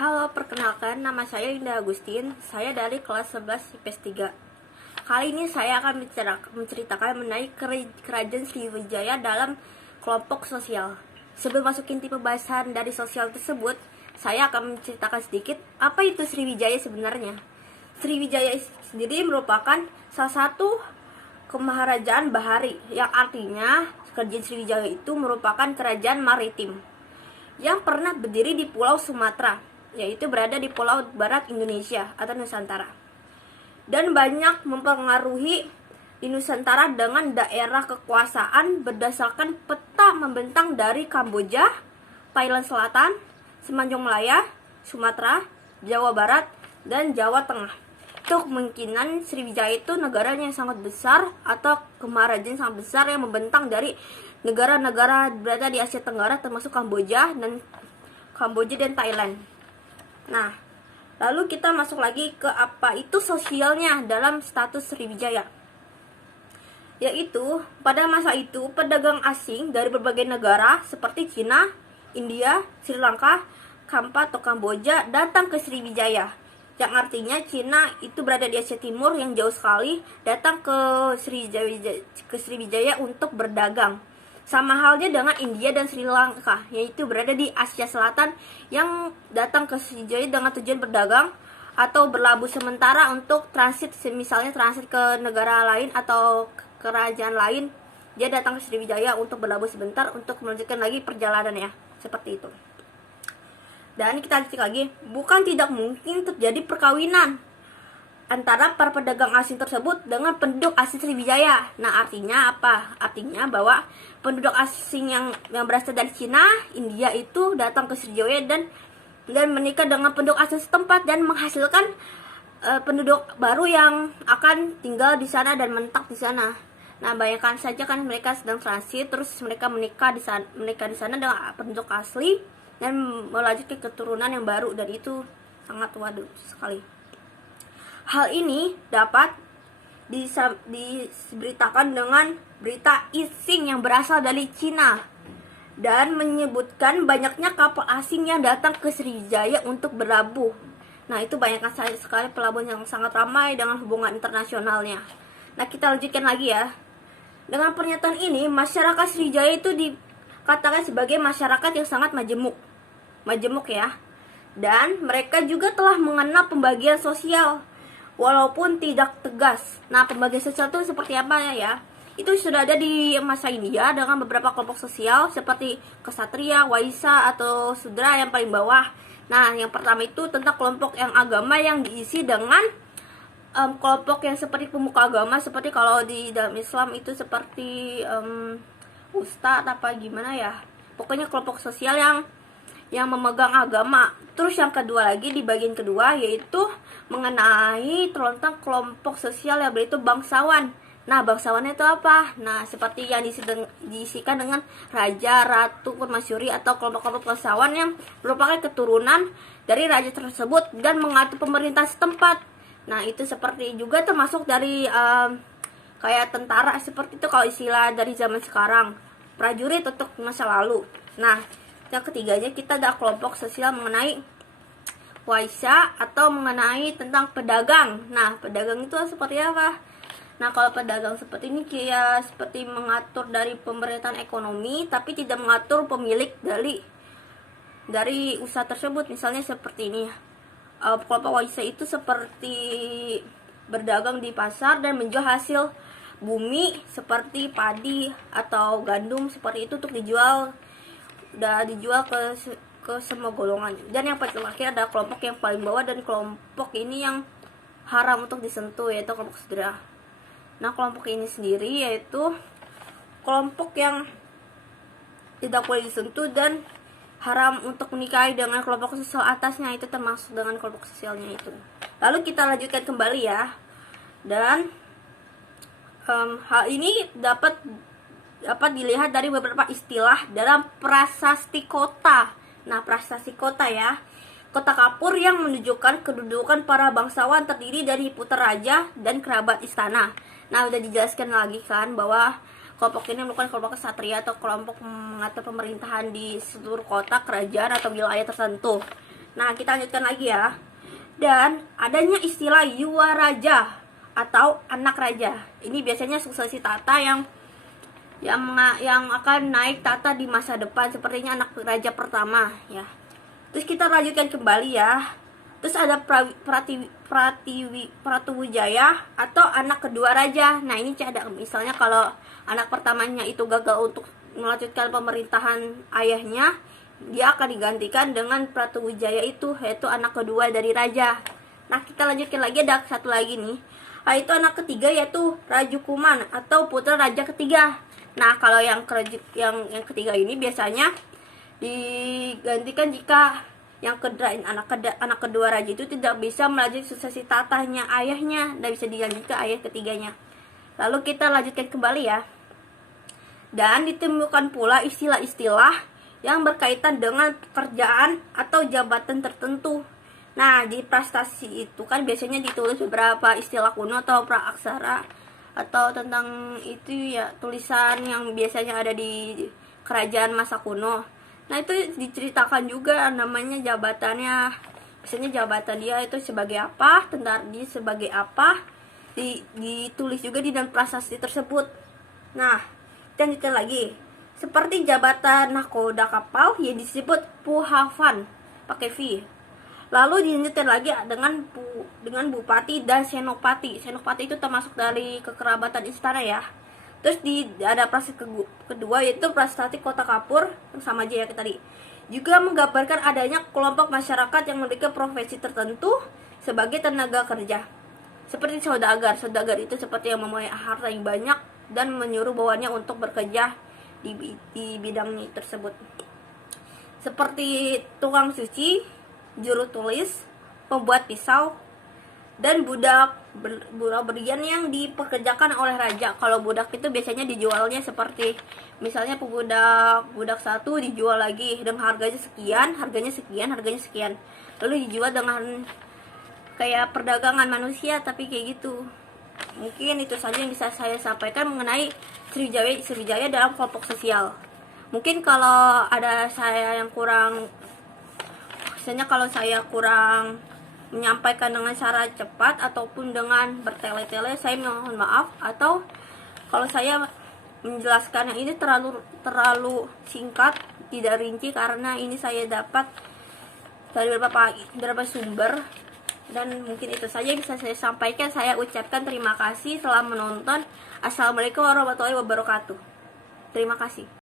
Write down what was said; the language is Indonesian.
Halo, perkenalkan nama saya Indah Agustin. Saya dari kelas 11 IPS 3. Kali ini saya akan menceritakan mengenai kerajaan Sriwijaya dalam kelompok sosial. Sebelum masuk inti pembahasan dari sosial tersebut, saya akan menceritakan sedikit apa itu Sriwijaya sebenarnya. Sriwijaya sendiri merupakan salah satu kemaharajaan bahari, yang artinya kerajaan Sriwijaya itu merupakan kerajaan maritim yang pernah berdiri di Pulau Sumatera, yaitu berada di Pulau Barat Indonesia atau Nusantara, dan banyak mempengaruhi di Nusantara dengan daerah kekuasaan berdasarkan peta membentang dari Kamboja, Thailand Selatan, Semenanjung Malaya, Sumatera, Jawa Barat, dan Jawa Tengah. Itu kemungkinan Sriwijaya itu negaranya yang sangat besar atau kemaharajaan sangat besar yang membentang dari negara-negara berada di Asia Tenggara termasuk Kamboja dan Thailand. Nah, lalu kita masuk lagi ke apa itu sosialnya dalam status Sriwijaya. Yaitu pada masa itu pedagang asing dari berbagai negara seperti Cina, India, Sri Lanka, Kampa atau Kamboja datang ke Sriwijaya. Yang artinya Cina itu berada di Asia Timur yang jauh sekali, datang ke Sriwijaya untuk berdagang. Sama halnya dengan India dan Sri Lanka, yaitu berada di Asia Selatan yang datang ke Sriwijaya dengan tujuan berdagang atau berlabuh sementara untuk transit, misalnya transit ke negara lain atau kerajaan lain. Dia datang ke Sriwijaya untuk berlabuh sebentar untuk melanjutkan lagi perjalanannya, seperti itu. Dan kita cek lagi, bukan tidak mungkin terjadi perkawinan antara para pedagang asing tersebut dengan penduduk asli Sriwijaya. Nah, artinya apa? Artinya bahwa penduduk asing yang berasal dari Cina, India itu datang ke Sriwijaya dan menikah dengan penduduk asli setempat dan menghasilkan penduduk baru yang akan tinggal di sana dan menetap di sana. Nah, bayangkan saja kan mereka sedang transit, terus mereka menikah di sana dengan penduduk asli dan melanjutkan keturunan yang baru, dan itu sangat waduh sekali. Hal ini dapat diberitakan dengan berita ising yang berasal dari Cina dan menyebutkan banyaknya kapal asing yang datang ke Sriwijaya untuk berlabuh. Nah, itu banyakkan sekali pelabuhan yang sangat ramai dengan hubungan internasionalnya. Nah, kita lanjutkan lagi ya. Dengan pernyataan ini, masyarakat Sriwijaya itu dikatakan sebagai masyarakat yang sangat majemuk ya. Dan mereka juga telah mengenal pembagian sosial walaupun tidak tegas. Nah, pembagian sosial itu seperti apa ya? Itu sudah ada di masa India dengan beberapa kelompok sosial seperti Ksatria, Waisya atau Sudra yang paling bawah. Nah, yang pertama itu tentang kelompok yang agama yang diisi dengan kelompok yang seperti pemuka agama, seperti kalau di dalam Islam itu seperti ustadz apa gimana ya. Pokoknya kelompok sosial yang memegang agama. Terus yang kedua lagi di bagian kedua yaitu mengenai tentang kelompok sosial yang berarti bangsawan. Nah, bangsawannya itu apa? Nah, seperti yang diisikan dengan raja, ratu, permasyuri atau kelompok-kelompok bangsawan yang merupakan keturunan dari raja tersebut dan mengatur pemerintah setempat. Nah, itu seperti juga termasuk dari kayak tentara seperti itu kalau istilah dari zaman sekarang, prajurit untuk masa lalu. Nah, yang ketiganya kita ada kelompok sosial mengenai Waisya atau mengenai tentang pedagang. Nah, pedagang itu seperti apa? Nah, kalau pedagang seperti ini kayak seperti mengatur dari pemerintahan ekonomi tapi tidak mengatur pemilik dari usaha tersebut. Misalnya seperti ini. Kelompok Waisya itu seperti berdagang di pasar dan menjual hasil bumi seperti padi atau gandum seperti itu untuk dijual ke semua golongan. Dan yang paling terakhir ada kelompok yang paling bawah, dan kelompok ini yang haram untuk disentuh, yaitu kelompok Sudra. Nah, kelompok ini sendiri yaitu kelompok yang tidak boleh disentuh dan haram untuk menikahi dengan kelompok sosial atasnya, itu termasuk dengan kelompok sosialnya itu. Lalu kita lanjutkan kembali ya. Dan hal ini dapat dilihat dari beberapa istilah dalam prasasti kota. Nah, prasasti kota ya, kota kapur yang menunjukkan kedudukan para bangsawan terdiri dari putra raja dan kerabat istana. Nah, udah dijelaskan lagi kan bahwa kelompok ini merupakan kelompok ksatria atau kelompok mengatur pemerintahan di seluruh kota, kerajaan atau wilayah tertentu. Nah, kita lanjutkan lagi ya. Dan adanya istilah Yuwa Raja atau anak raja. Ini biasanya suksesi tata yang akan naik tata di masa depan, sepertinya anak raja pertama ya. Terus kita lanjutkan kembali ya. Terus ada Pratiwijaya atau anak kedua raja. Nah, ini ada misalnya kalau anak pertamanya itu gagal untuk melanjutkan pemerintahan ayahnya, dia akan digantikan dengan Pratiwijaya itu, yaitu anak kedua dari raja. Nah, kita lanjutkan lagi, ada satu lagi nih. Nah, itu anak ketiga yaitu Rajukuman atau putra raja ketiga. Nah, kalau yang ketiga ini biasanya digantikan jika anak kedua raja itu tidak bisa melanjutkan suksesi tatanya ayahnya, tidak bisa dilanjut ke ayah ketiganya. Lalu kita lanjutkan kembali ya. Dan ditemukan pula istilah-istilah yang berkaitan dengan pekerjaan atau jabatan tertentu. Nah, di prastasi itu kan biasanya ditulis beberapa istilah kuno atau praaksara atau tentang itu ya, tulisan yang biasanya ada di kerajaan masa kuno. Nah, itu diceritakan juga namanya jabatannya. Biasanya jabatan dia itu sebagai apa, tentara dia sebagai apa, ditulis juga di dalam prasasti tersebut. Nah, kita lagi. Seperti jabatan nahkoda kapal yang disebut puhavan pakai V. Lalu dilanjutkan lagi dengan bupati dan senopati. Senopati itu termasuk dari kekerabatan istana ya. Terus ada prasasti kedua yaitu prasasti Kota Kapur, sama aja ya kita tadi. Juga menggambarkan adanya kelompok masyarakat yang memiliki profesi tertentu sebagai tenaga kerja. Seperti saudagar. Saudagar itu seperti yang mempunyai harta yang banyak dan menyuruh bawahannya untuk bekerja di bidang tersebut. Seperti tukang suci, juru tulis, pembuat pisau, dan budak berlian yang dipekerjakan oleh raja. Kalau budak itu biasanya dijualnya seperti misalnya budak satu dijual lagi dengan harganya sekian, lalu dijual dengan kayak perdagangan manusia, tapi kayak gitu. Mungkin itu saja yang bisa saya sampaikan mengenai Sriwijaya dalam kelompok sosial. Mungkin kalau ada saya yang kurang, misalnya kalau saya kurang menyampaikan dengan cara cepat ataupun dengan bertele-tele, saya mohon maaf. Atau kalau saya menjelaskan yang ini terlalu singkat, tidak rinci, karena ini saya dapat dari beberapa sumber. Dan mungkin itu saja yang bisa saya sampaikan. Saya ucapkan terima kasih telah menonton. Assalamualaikum warahmatullahi wabarakatuh. Terima kasih.